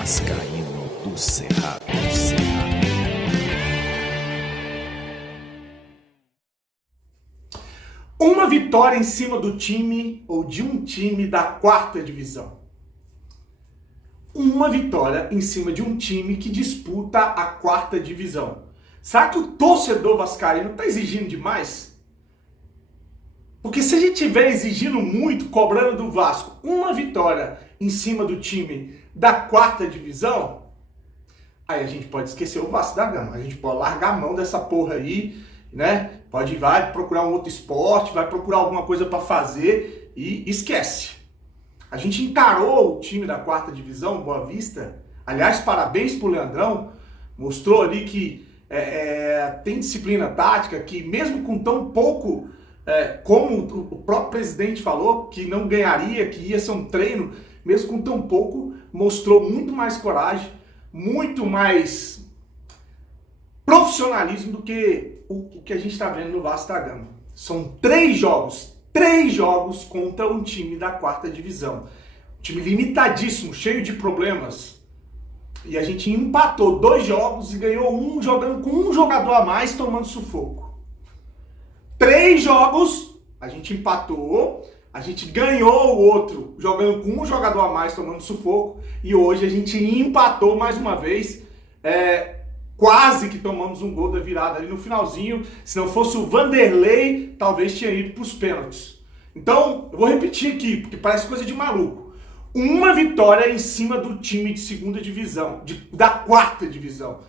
Vascaíno do Cerrado. Uma vitória em cima do time ou de um time da quarta divisão. Uma vitória em cima de um time que disputa a quarta divisão. Será que o torcedor vascaíno está exigindo demais? Porque se a gente estiver exigindo muito, cobrando do Vasco uma vitória em cima do time da quarta divisão, aí a gente pode esquecer o Vasco da Gama. A gente pode largar a mão dessa porra aí, né? Vai procurar um outro esporte, vai procurar alguma coisa para fazer e esquece. A gente encarou o time da quarta divisão, Boa Vista. Aliás, parabéns pro Leandrão. Mostrou ali que tem disciplina tática, que mesmo com tão pouco, como o próprio presidente falou, que não ganharia, que ia ser um treino, mesmo com tão pouco, mostrou muito mais coragem, muito mais profissionalismo do que o que a gente está vendo no Vasco da Gama. São três jogos contra um time da quarta divisão. Um time limitadíssimo, cheio de problemas. E a gente empatou 2 jogos e ganhou um jogando com um jogador a mais, tomando sufoco. 3 jogos, a gente empatou, a gente ganhou o outro jogando com um jogador a mais, tomando sufoco. E hoje a gente empatou mais uma vez, quase que tomamos um gol da virada ali no finalzinho. Se não fosse o Vanderlei, talvez tinha ido para os pênaltis. Então, eu vou repetir aqui, porque parece coisa de maluco. Uma vitória em cima do time de segunda divisão, da quarta divisão.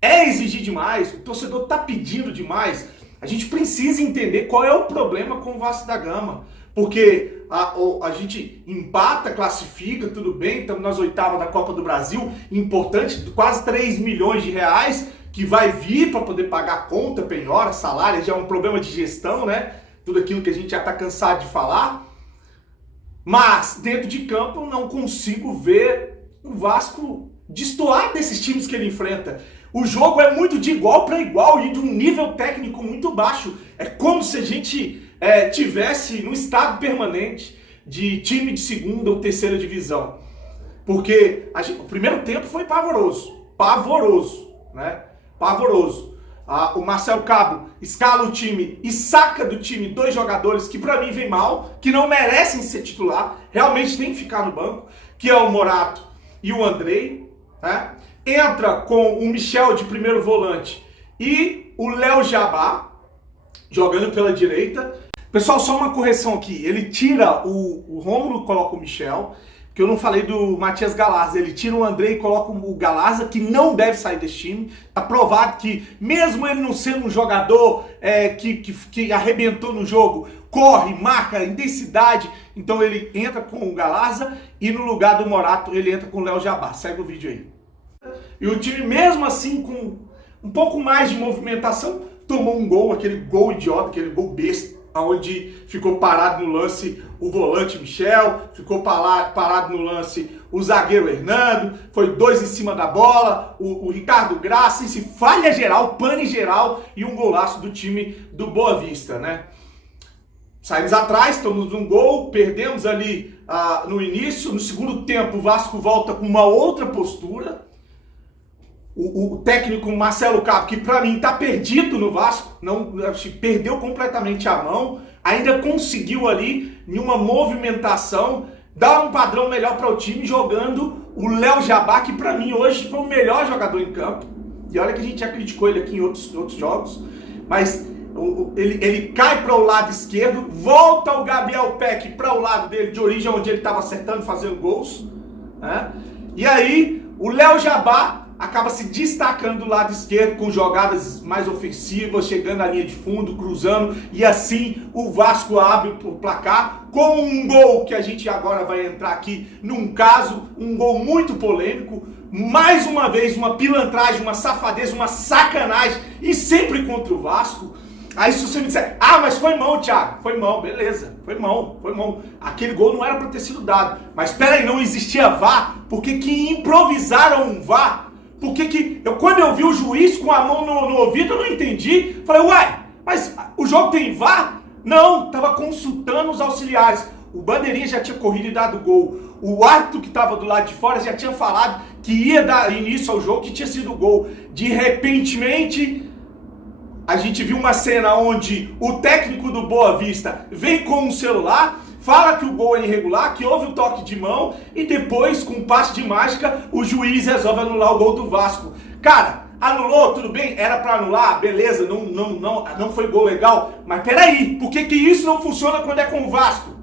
É exigir demais? O torcedor tá pedindo demais? A gente precisa entender qual é o problema com o Vasco da Gama. Porque a gente empata, classifica, tudo bem, estamos nas oitavas da Copa do Brasil, importante, quase 3 milhões de reais, que vai vir para poder pagar a conta, penhora, salário, já é um problema de gestão, né? Tudo aquilo que a gente já está cansado de falar. Mas, dentro de campo, eu não consigo ver o Vasco destoar desses times que ele enfrenta. O jogo é muito de igual para igual e de um nível técnico muito baixo. É como se a gente tivesse no estado permanente de time de segunda ou terceira divisão. Porque o primeiro tempo foi pavoroso, né? Pavoroso. O Marcelo Cabo escala o time e saca do time 2 jogadores que pra mim vem mal, que não merecem ser titular, realmente tem que ficar no banco, que é o Morato e o Andrei, né? Entra com o Michel de primeiro volante e o Léo Jabá jogando pela direita. Pessoal, só uma correção aqui, ele tira o Rômulo, coloca o Michel, que eu não falei do Matias Galarza, ele tira o Andrei e coloca o Galarza, que não deve sair desse time. Tá provado que, mesmo ele não sendo um jogador que arrebentou no jogo, corre, marca, intensidade, então ele entra com o Galarza e no lugar do Morato ele entra com o Léo Jabá. Segue o vídeo aí. E o time, mesmo assim, com um pouco mais de movimentação, tomou um gol, aquele gol idiota, aquele gol besta, onde ficou parado no lance o volante Michel, ficou parado no lance o zagueiro Hernando, foi 2 em cima da bola, o Ricardo Graça, esse falha geral, pane geral e um golaço do time do Boa Vista, né? Saímos atrás, tomamos um gol, perdemos ali no início, no segundo tempo o Vasco volta com uma outra postura. O técnico Marcelo Cabo, que pra mim tá perdido no Vasco, perdeu completamente a mão, ainda conseguiu ali, em uma movimentação, dar um padrão melhor para o time, jogando o Léo Jabá, que pra mim hoje foi o melhor jogador em campo. E olha que a gente já criticou ele aqui em outros jogos, mas ele cai para o lado esquerdo, volta o Gabriel Peck para o lado dele de origem, onde ele estava acertando, fazendo gols, né? E aí o Léo Jabá acaba se destacando do lado esquerdo com jogadas mais ofensivas, chegando à linha de fundo, cruzando, e assim o Vasco abre o placar com um gol que a gente agora vai entrar aqui num caso, um gol muito polêmico, mais uma vez uma pilantragem, uma safadeza, uma sacanagem, e sempre contra o Vasco. Aí se você me disser, mas foi mão, Thiago, foi mão, beleza, foi mão. Aquele gol não era para ter sido dado, mas espera aí, não existia VAR, por que improvisaram um VAR? Porque quando eu vi o juiz com a mão no ouvido, eu não entendi. Falei, mas o jogo tem VAR? Não, estava consultando os auxiliares. O Bandeirinha já tinha corrido e dado gol. O árbitro que estava do lado de fora já tinha falado que ia dar início ao jogo, que tinha sido gol. De repentemente, a gente viu uma cena onde o técnico do Boa Vista vem com um celular, fala que o gol é irregular, que houve um toque de mão e depois, com um passe de mágica, o juiz resolve anular o gol do Vasco. Cara, anulou, tudo bem, era pra anular, beleza, não foi gol legal, mas peraí, por que isso não funciona quando é com o Vasco?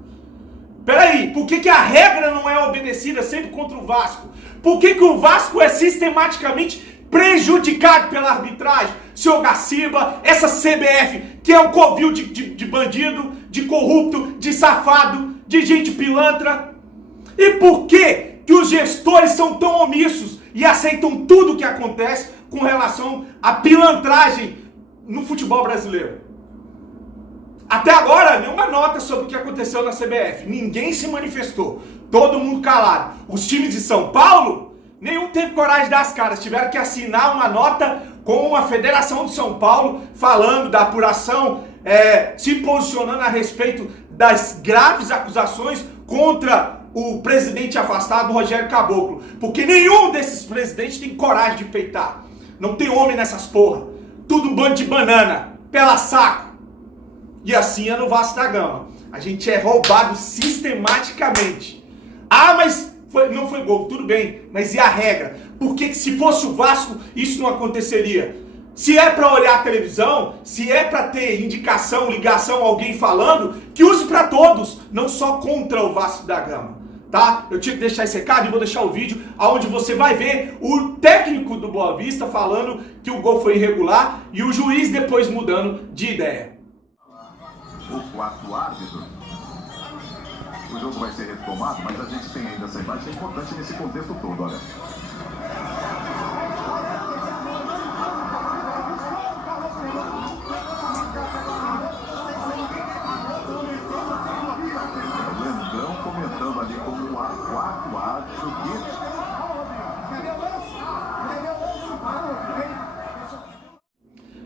Peraí, por que a regra não é obedecida sempre contra o Vasco? Por que o Vasco é sistematicamente prejudicado pela arbitragem? Seu Gaciba, essa CBF, que é um covil de bandido, de corrupto, de safado, de gente pilantra. E por que os gestores são tão omissos e aceitam tudo o que acontece com relação à pilantragem no futebol brasileiro? Até agora, nenhuma nota sobre o que aconteceu na CBF. Ninguém se manifestou. Todo mundo calado. Os times de São Paulo, nenhum teve coragem de dar as caras. Tiveram que assinar uma nota com a Federação de São Paulo, falando da apuração, se posicionando a respeito das graves acusações contra o presidente afastado, Rogério Caboclo. Porque nenhum desses presidentes tem coragem de peitar. Não tem homem nessas porra. Tudo um bando de banana. Pela saco. E assim é no Vasco da Gama. A gente é roubado sistematicamente. Ah, mas não foi gol, tudo bem. Mas e a regra? Porque se fosse o Vasco, isso não aconteceria. Se é para olhar a televisão, se é para ter indicação, ligação, alguém falando, que use para todos, não só contra o Vasco da Gama. Tá? Eu tinha que deixar esse recado e vou deixar o vídeo onde você vai ver o técnico do Boa Vista falando que o gol foi irregular e o juiz depois mudando de ideia. O quarto árbitro. O jogo vai ser retomado, mas a gente tem ainda essa imagem importante nesse contexto todo, olha. O Leandrão comentando ali como o quarto árbitro que...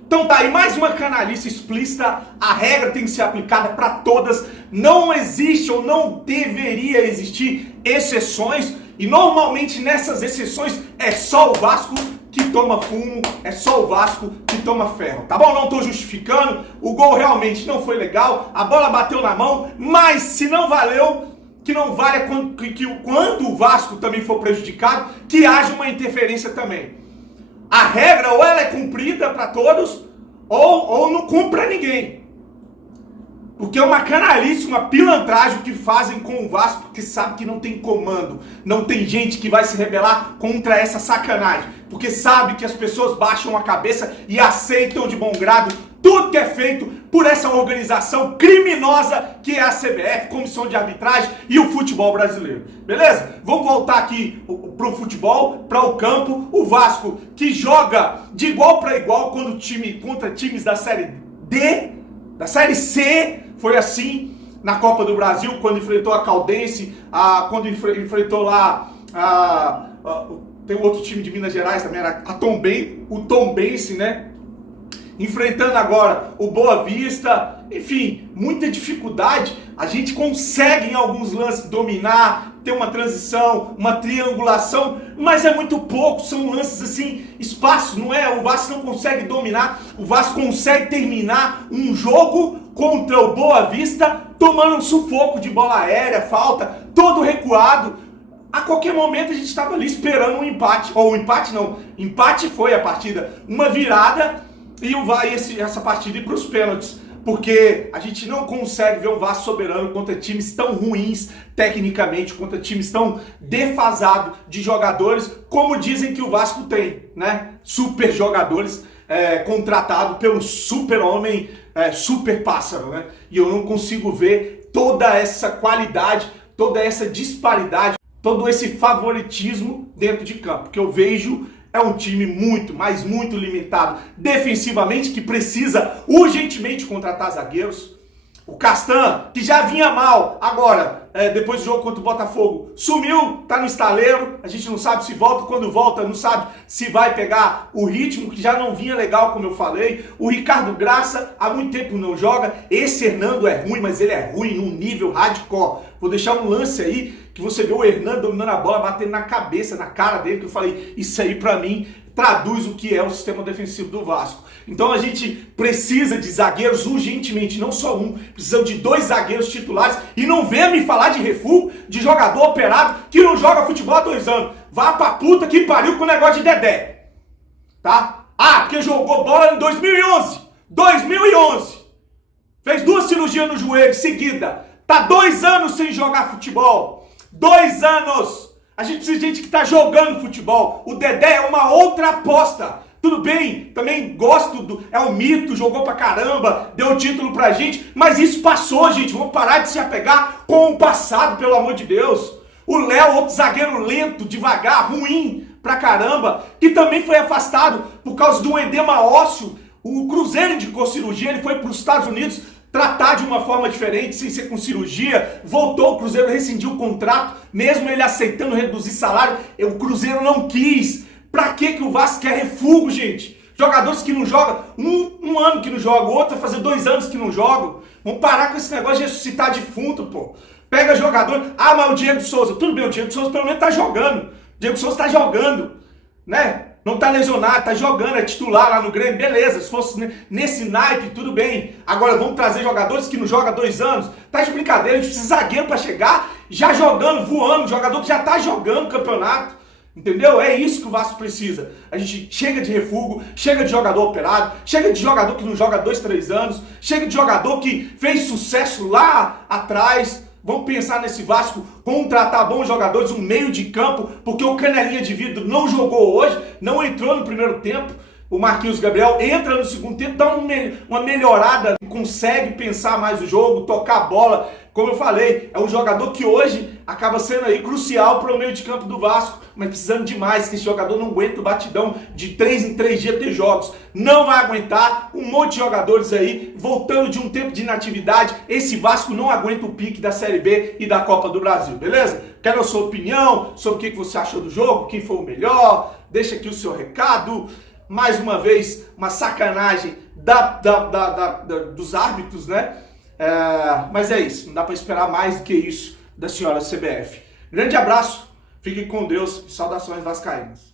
Então tá aí mais uma canalice explícita, a regra tem que ser aplicada para todas, não existe ou não deveria existir exceções, e normalmente nessas exceções é só o Vasco que toma fumo, é só o Vasco que toma ferro, tá bom? Não tô justificando, o gol realmente não foi legal, a bola bateu na mão, mas se não valeu, que não vale quando o Vasco também for prejudicado, que haja uma interferência também. A regra ou ela é cumprida para todos, ou não cumpre para ninguém. Porque é uma canalice, uma pilantragem que fazem com o Vasco, porque sabe que não tem comando, não tem gente que vai se rebelar contra essa sacanagem. Porque sabe que as pessoas baixam a cabeça e aceitam de bom grado tudo que é feito por essa organização criminosa que é a CBF, Comissão de Arbitragem e o futebol brasileiro. Beleza? Vamos voltar aqui pro futebol, para o campo. O Vasco que joga de igual para igual contra times da Série D, da Série C, foi assim na Copa do Brasil, quando enfrentou a Caldense, quando enfrentou lá tem um outro time de Minas Gerais também, era o Tombense, né? Enfrentando agora o Boa Vista, enfim, muita dificuldade. A gente consegue em alguns lances dominar, ter uma transição, uma triangulação, mas é muito pouco, são lances assim, espaços, não é? O Vasco não consegue dominar, o Vasco consegue terminar um jogo contra o Boa Vista tomando um sufoco de bola aérea, falta, todo recuado. A qualquer momento a gente estava ali esperando um empate, ou um empate não, empate foi a partida, uma virada e essa partida ir para os pênaltis, porque a gente não consegue ver um Vasco soberano contra times tão ruins tecnicamente, contra times tão defasados de jogadores, como dizem que o Vasco tem, né? Super jogadores contratados pelo super-homem, super-pássaro, né? E eu não consigo ver toda essa qualidade, toda essa disparidade, todo esse favoritismo dentro de campo, porque eu vejo um time muito, mas muito limitado defensivamente, que precisa urgentemente contratar zagueiros. O Castan, que já vinha mal, agora, depois do jogo contra o Botafogo, sumiu, tá no estaleiro, a gente não sabe se volta, quando volta, não sabe se vai pegar o ritmo, que já não vinha legal, como eu falei. O Ricardo Graça, há muito tempo não joga. Esse Hernando é ruim, mas ele é ruim num nível hardcore. Vou deixar um lance aí, que você vê o Hernando dominando a bola, batendo na cabeça, na cara dele, que eu falei, isso aí pra mim traduz o que é o sistema defensivo do Vasco. Então a gente precisa de zagueiros urgentemente, não só um, precisamos de 2 zagueiros titulares, e não venha me falar de refúgio, de jogador operado que não joga futebol há 2 anos. Vá pra puta que pariu com o negócio de Dedé. Tá? Ah, porque jogou bola em 2011. 2011. Fez 2 cirurgias no joelho seguida. Tá 2 anos sem jogar futebol. 2 anos. A gente precisa de gente que tá jogando futebol. O Dedé é uma outra aposta. Tudo bem, também gosto do... É um mito, jogou pra caramba, deu título pra gente, mas isso passou, gente. Vamos parar de se apegar com o passado, pelo amor de Deus. O Léo, outro zagueiro lento, devagar, ruim pra caramba, que também foi afastado por causa de um edema ósseo. O Cruzeiro indicou cirurgia, ele foi pros Estados Unidos tratar de uma forma diferente, sem ser com cirurgia, voltou, o Cruzeiro rescindiu o contrato, mesmo ele aceitando reduzir salário, o Cruzeiro não quis. Pra que o Vasco quer refúgio, gente? Jogadores que não jogam, um ano que não jogam, outro vai fazer 2 anos que não jogam. Vamos parar com esse negócio de ressuscitar defunto, pô. Pega jogador, mas o Diego Souza, tudo bem, o Diego Souza pelo menos tá jogando. O Diego Souza tá jogando, né? Não tá lesionado, tá jogando, é titular lá no Grêmio, beleza. Se fosse nesse naipe, tudo bem. Agora vamos trazer jogadores que não jogam há 2 anos. Tá de brincadeira, a gente precisa de zagueiro pra chegar, já jogando, voando, jogador que já tá jogando o campeonato. Entendeu? É isso que o Vasco precisa. A gente chega de refúgio, chega de jogador operado, chega de jogador que não joga 2, 3 anos, chega de jogador que fez sucesso lá atrás. Vamos pensar nesse Vasco, contratar bons jogadores, um meio de campo, porque o Canelinha de Vidro não jogou hoje, não entrou no primeiro tempo. O Marquinhos Gabriel entra no segundo tempo, dá uma melhorada, consegue pensar mais o jogo, tocar a bola. Como eu falei, é um jogador que hoje acaba sendo aí crucial para o meio de campo do Vasco, mas precisando demais, que esse jogador não aguenta o batidão de 3 em 3 dias ter jogos. Não vai aguentar, um monte de jogadores aí, voltando de um tempo de inatividade. Esse Vasco não aguenta o pique da Série B e da Copa do Brasil, beleza? Quero a sua opinião sobre o que você achou do jogo, quem foi o melhor, deixa aqui o seu recado. Mais uma vez, uma sacanagem dos árbitros, né? Mas é isso, não dá para esperar mais do que isso da senhora CBF. Grande abraço, fique com Deus e saudações vascaínas.